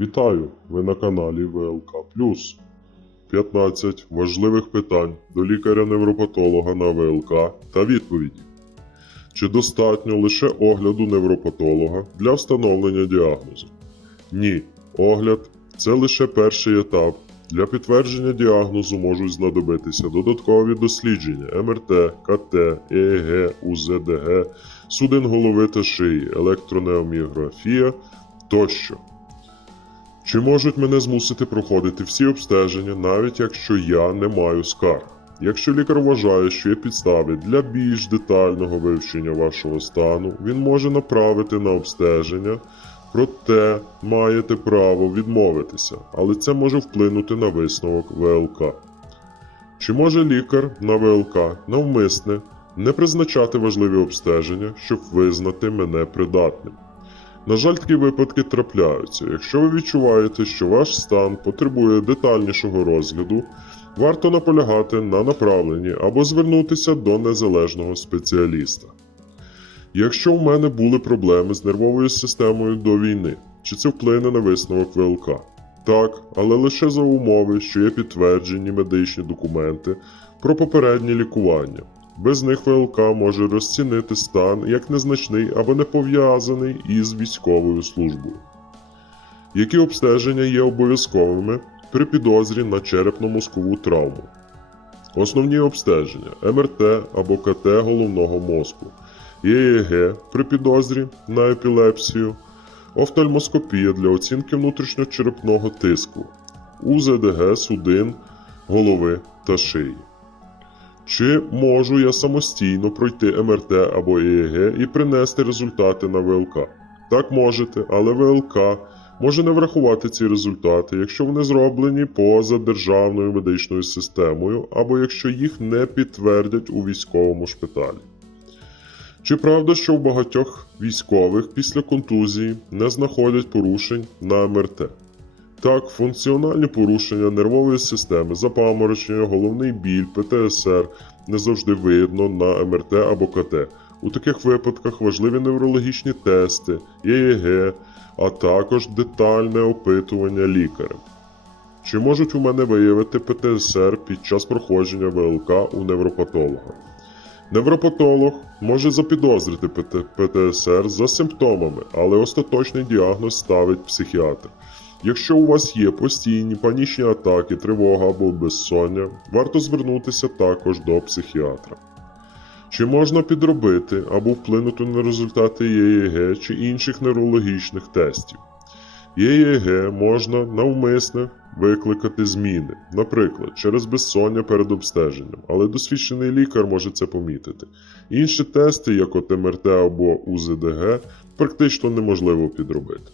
Вітаю! Ви на каналі ВЛК 15 важливих питань до лікаря-невропатолога на ВЛК та відповіді. Чи достатньо лише огляду невропатолога для встановлення діагнозу? Ні. Огляд це лише перший етап. Для підтвердження діагнозу можуть знадобитися додаткові дослідження МРТ, КТ, ЕЕГ, УЗДГ, судин голови та шиї, електронеоміографія тощо. Чи можуть мене змусити проходити всі обстеження, навіть якщо я не маю скарг? Якщо лікар вважає, що є підстави для більш детального вивчення вашого стану, він може направити на обстеження, проте маєте право відмовитися, але це може вплинути на висновок ВЛК. Чи може лікар на ВЛК навмисне не призначати важливі обстеження, щоб визнати мене придатним? На жаль, такі випадки трапляються. Якщо ви відчуваєте, що ваш стан потребує детальнішого розгляду, варто наполягати на направленні або звернутися до незалежного спеціаліста. Якщо в мене були проблеми з нервовою системою до війни, чи це вплине на висновок ВЛК? Так, але лише за умови, що є підтверджені медичні документи про попереднє лікування. Без них ВЛК може розцінити стан як незначний або не пов'язаний із військовою службою. Які обстеження є обов'язковими при підозрі на черепно-мозкову травму? Основні обстеження МРТ або КТ головного мозку, ЄЕГ при підозрі на епілепсію, офтальмоскопія для оцінки внутрішньочерепного тиску, УЗДГ судин, голови та шиї. Чи можу я самостійно пройти МРТ або ЕЕГ і принести результати на ВЛК? Так можете, але ВЛК може не врахувати ці результати, якщо вони зроблені поза державною медичною системою або якщо їх не підтвердять у військовому шпиталі. Чи правда, що в багатьох військових після контузії не знаходять порушень на МРТ? Так, функціональні порушення нервової системи, запаморочення, головний біль, ПТСР не завжди видно на МРТ або КТ. У таких випадках важливі неврологічні тести, ЄЕГ, а також детальне опитування лікарем. Чи можуть у мене виявити ПТСР під час проходження ВЛК у невропатолога? Невропатолог може запідозрити ПТ- ПТСР за симптомами, але остаточний діагноз ставить психіатр. Якщо у вас є постійні панічні атаки, тривога або безсоння, варто звернутися також до психіатра. Чи можна підробити або вплинути на результати ЄЕГ чи інших неврологічних тестів? ЄЕГ можна навмисне викликати зміни, наприклад, через безсоння перед обстеженням, але досвідчений лікар може це помітити. Інші тести, як от МРТ або УЗДГ, практично неможливо підробити.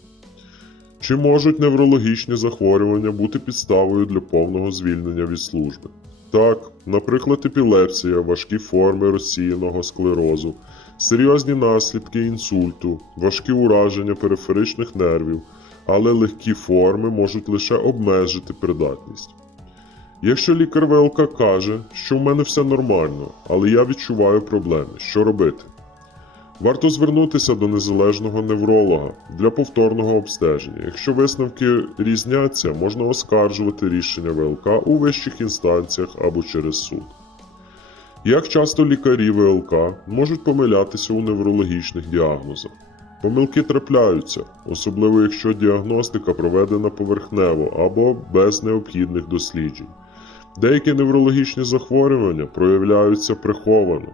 Чи можуть неврологічні захворювання бути підставою для повного звільнення від служби? Так, наприклад, епілепсія, важкі форми розсіяного склерозу, серйозні наслідки інсульту, важкі ураження периферичних нервів, але легкі форми можуть лише обмежити придатність. Якщо лікар ВЛК каже, що в мене все нормально, але я відчуваю проблеми, що робити? Варто звернутися до незалежного невролога для повторного обстеження. Якщо висновки різняться, можна оскаржувати рішення ВЛК у вищих інстанціях або через суд. Як часто лікарі ВЛК можуть помилятися у неврологічних діагнозах? Помилки трапляються, особливо якщо діагностика проведена поверхнево або без необхідних досліджень. Деякі неврологічні захворювання проявляються приховано,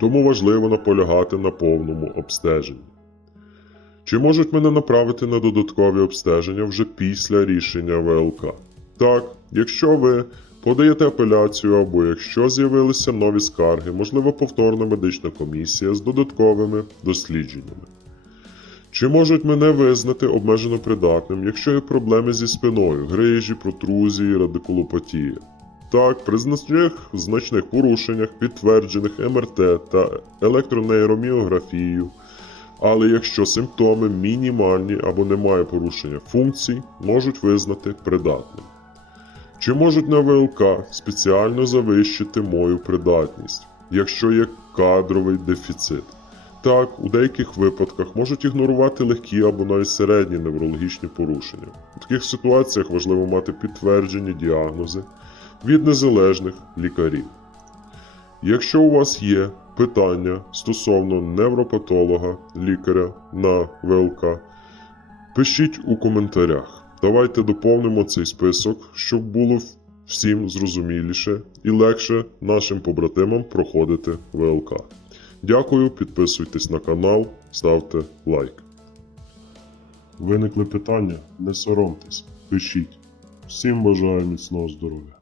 тому важливо наполягати на повному обстеженні. Чи можуть мене направити на додаткові обстеження вже після рішення ВЛК? Так, якщо ви подаєте апеляцію або якщо з'явилися нові скарги, можлива повторна медична комісія з додатковими дослідженнями. Чи можуть мене визнати обмежено придатним, якщо є проблеми зі спиною, грижі, протрузії, радикулопатія? Так, при значних, значних порушеннях, підтверджених МРТ та електронейроміографією, але якщо симптоми мінімальні або немає порушення функцій, можуть визнати придатним. Чи можуть на ВЛК спеціально завищити мою придатність, якщо є кадровий дефіцит? Так, у деяких випадках можуть ігнорувати легкі або навіть середні неврологічні порушення. У таких ситуаціях важливо мати підтверджені діагнози від незалежних лікарів. Якщо у вас є питання стосовно невропатолога, лікаря на ВЛК, пишіть у коментарях. Давайте доповнимо цей список, щоб було всім зрозуміліше і легше нашим побратимам проходити ВЛК. Дякую, підписуйтесь на канал, ставте лайк. Виникли питання? Не соромтесь, пишіть. Всім бажаю міцного здоров'я.